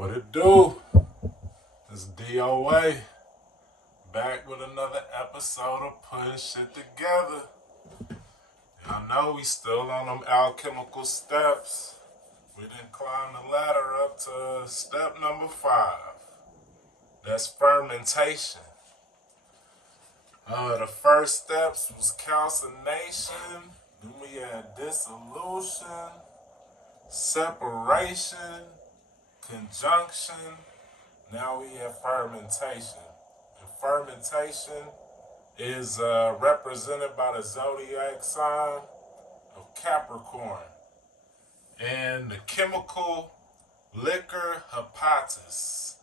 What it do? It's DOA back with another episode of Putting Shit Together. Y'all know we still on them alchemical steps. We didn't climb the ladder up to step number 5. That's fermentation. The first steps was calcination. Then we had dissolution, separation, conjunction. Now we have fermentation. And fermentation is represented by the zodiac sign of Capricorn. And the chemical liquor hepatis,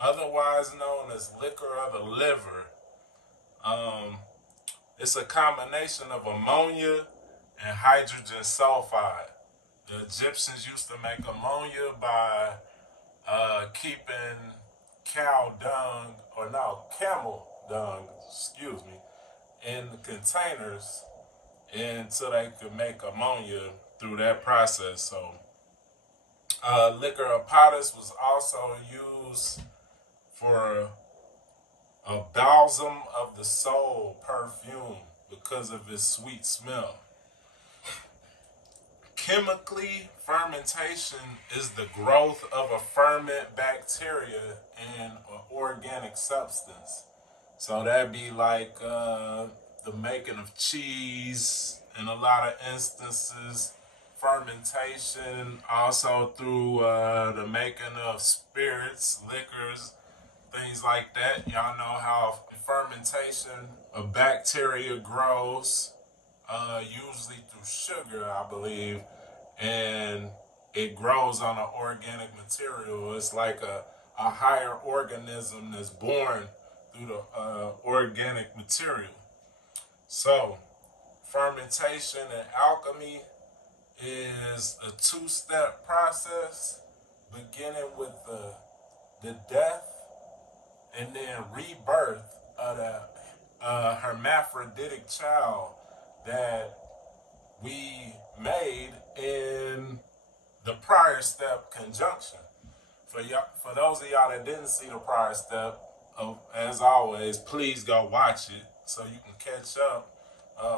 otherwise known as liquor of the liver. It's a combination of ammonia and hydrogen sulfide. The Egyptians used to make ammonia by keeping camel dung, in the containers until they could make ammonia through that process. So, liquor hepatis was also used for a balsam of the soul perfume because of its sweet smell. Chemically, fermentation is the growth of a ferment bacteria in an organic substance. So that'd be like the making of cheese in a lot of instances. Fermentation also through the making of spirits, liquors, things like that. Y'all know how in fermentation a bacteria grows, usually through sugar, I believe, and it grows on an organic material. It's like a higher organism that's born through the organic material. So, fermentation and alchemy is a two-step process, beginning with the death and then rebirth of the hermaphroditic child that we made in the prior step, conjunction. For those of y'all that didn't see the prior step, as always, please go watch it so you can catch up.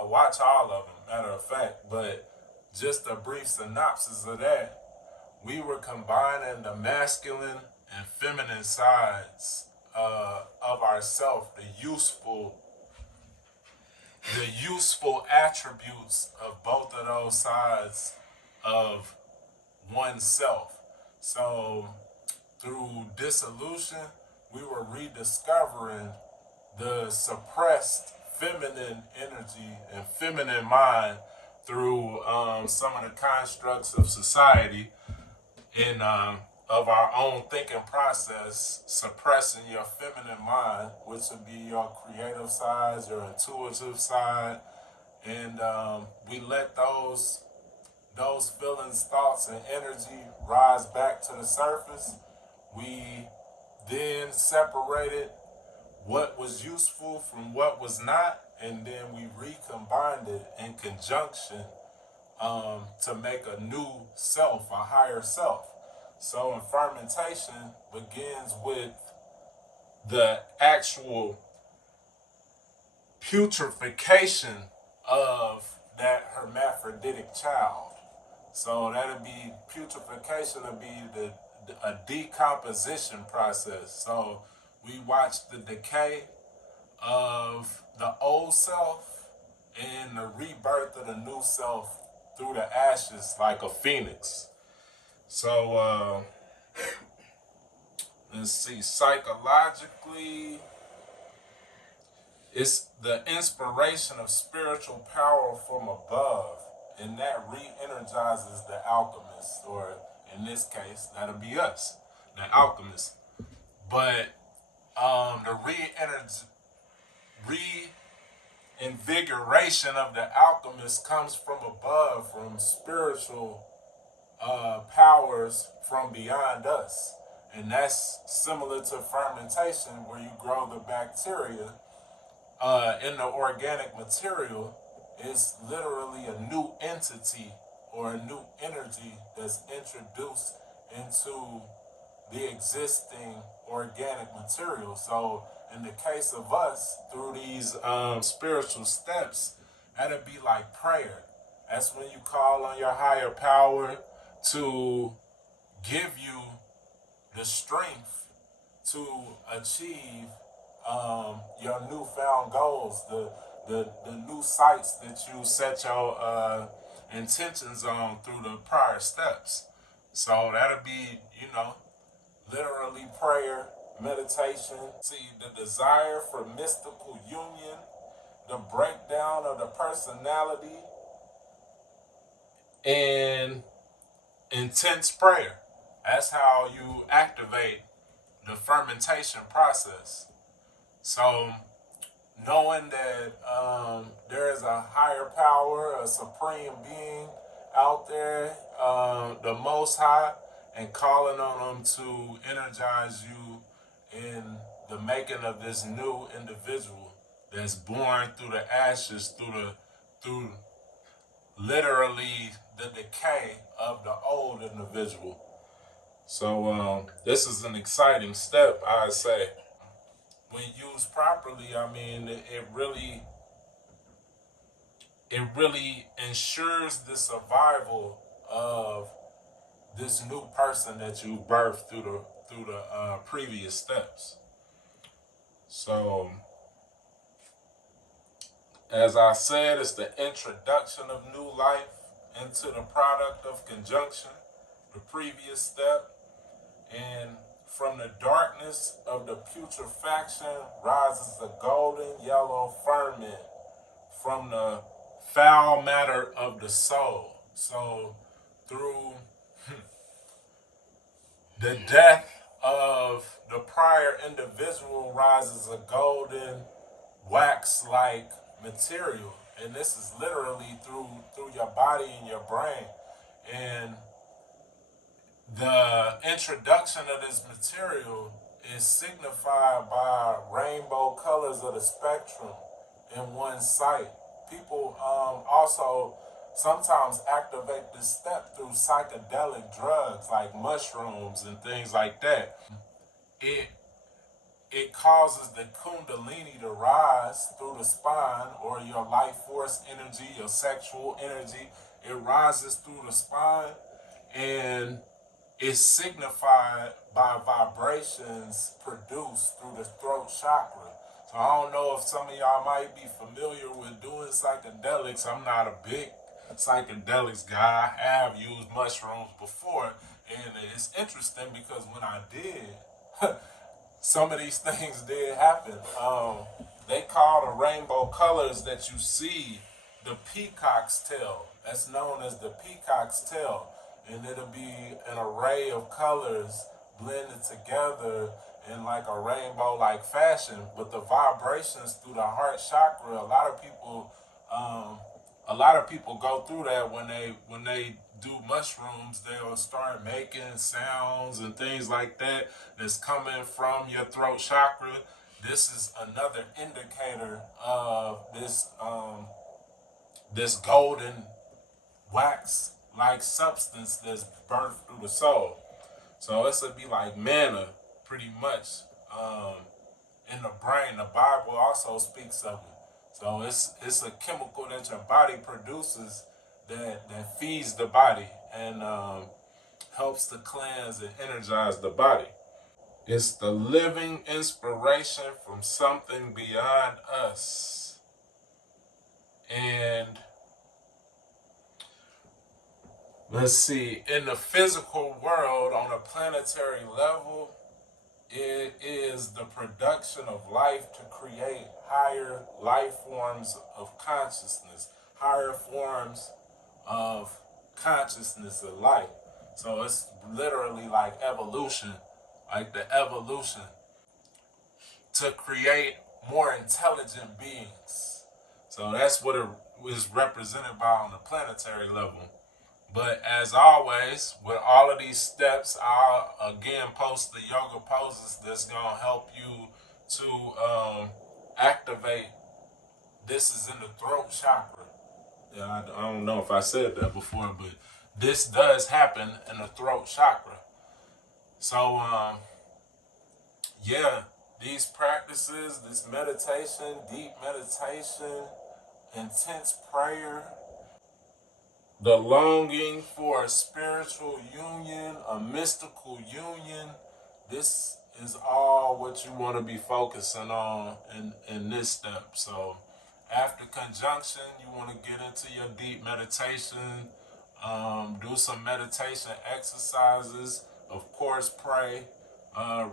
Watch all of them, matter of fact. But just a brief synopsis of that, we were combining the masculine and feminine sides of ourself, the useful attributes of both of those sides of oneself. So through dissolution, we were rediscovering the suppressed feminine energy and feminine mind through some of the constructs of society in of our own thinking process, suppressing your feminine mind, which would be your creative side, your intuitive side, and we let those feelings, thoughts, and energy rise back to the surface. We then separated what was useful from what was not, and then we recombined it in conjunction to make a new self, a higher self. So in fermentation begins with the actual putrefaction of that hermaphroditic child. So that'd be putrefaction, would be a decomposition process. So we watch the decay of the old self and the rebirth of the new self through the ashes like a phoenix. So let's see, psychologically, it's the inspiration of spiritual power from above, and that re-energizes the alchemist, or in this case, that'll be us, the alchemist. But the reinvigoration of the alchemist comes from above, from spiritual powers from beyond us. And that's similar to fermentation, where you grow the bacteria in the organic material. Is literally a new entity or a new energy that's introduced into the existing organic material. So in the case of us, through these spiritual steps, that'd be like prayer. That's when you call on your higher power to give you the strength to achieve your newfound goals, the new sights that you set your intentions on through the prior steps. So that'll be, literally prayer, meditation. See, the desire for mystical union, the breakdown of the personality, and intense prayer. That's how you activate the fermentation process. So, knowing that there is a higher power, a supreme being out there, the Most High, and calling on them to energize you in the making of this new individual that's born through the ashes, through literally the decay of the old individual. So this is an exciting step, I'd say. When used properly, I mean, it really ensures the survival of this new person that you birthed through the previous steps. So, as I said, it's the introduction of new life into the product of conjunction, the previous step, and from the darkness of the putrefaction rises the golden yellow ferment from the foul matter of the soul. So, through the death of the prior individual rises a golden wax-like material, and this is literally through your body and your brain. And the introduction of this material is signified by rainbow colors of the spectrum in one sight. People also sometimes activate this step through psychedelic drugs like mushrooms and things like that. It it causes the kundalini to rise through the spine, or your life force energy, your sexual energy. It rises through the spine, and is signified by vibrations produced through the throat chakra. So I don't know if some of y'all might be familiar with doing psychedelics. I'm not a big psychedelics guy. I have used mushrooms before, and it's interesting because when I did, some of these things did happen. They call the rainbow colors that you see the peacock's tail. That's known as the peacock's tail. And it'll be an array of colors blended together in like a rainbow-like fashion. But the vibrations through the heart chakra, a lot of people go through that when they do mushrooms. They'll start making sounds and things like that that's coming from your throat chakra. This is another indicator of this golden wax like substance that's birthed through the soul. So this would be like manna, pretty much, in the brain. The Bible also speaks of it. So it's a chemical that your body produces that feeds the body and helps to cleanse and energize the body. It's the living inspiration from something beyond us. And let's see, in the physical world, on a planetary level, it is the production of life to create higher life forms of consciousness, higher forms of consciousness of life. So it's literally like evolution, like the evolution to create more intelligent beings. So that's what it is represented by on the planetary level. But as always, with all of these steps, I'll again post the yoga poses that's going to help you to activate. This is in the throat chakra. Yeah, I don't know if I said that before, but this does happen in the throat chakra. So yeah, these practices, this meditation, deep meditation, intense prayer, the longing for a spiritual union, a mystical union, this is all what you want to be focusing on in this step. So after conjunction, you want to get into your deep meditation, do some meditation exercises, of course, pray,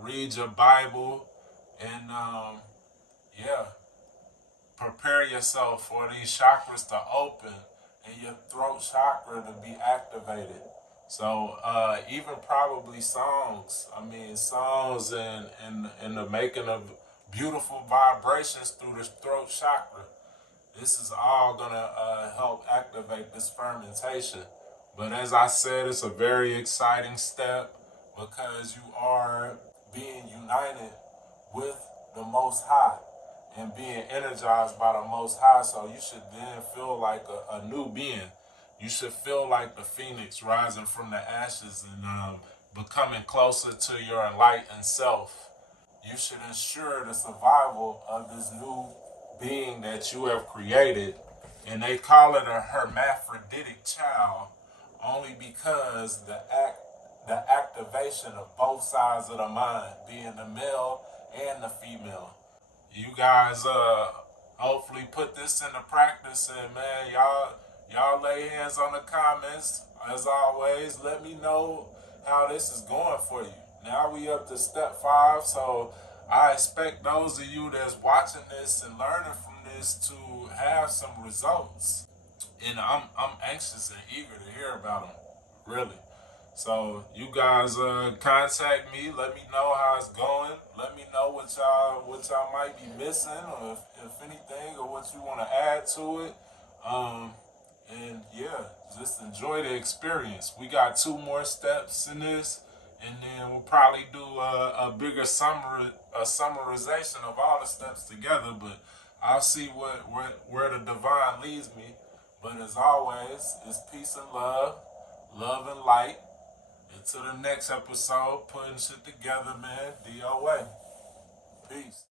read your Bible, and yeah, prepare yourself for these chakras to open and your throat chakra to be activated. So even probably songs. I mean, songs and the making of beautiful vibrations through the throat chakra. This is all gonna help activate this fermentation. But as I said, it's a very exciting step because you are being united with the Most High and being energized by the Most High. So you should then feel like a new being. You should feel like the phoenix rising from the ashes and becoming closer to your enlightened self. You should ensure the survival of this new being that you have created. And they call it a hermaphroditic child only because the activation of both sides of the mind, being the male and the female. You guys hopefully put this into practice, and man, y'all lay hands on the comments. As always, let me know how this is going for you. Now we up to step 5, so I expect those of you that's watching this and learning from this to have some results. And I'm anxious and eager to hear about them, really. So you guys contact me. Let me know how it's going. Let me know what y'all might be missing, or if anything, or what you want to add to it. Um, and yeah, just enjoy the experience. We got 2 more steps in this, and then we'll probably do a bigger summarization of all the steps together. But I'll see where the divine leads me. But as always, it's peace and love and light. Until the next episode, putting shit together, man. DOA. Peace.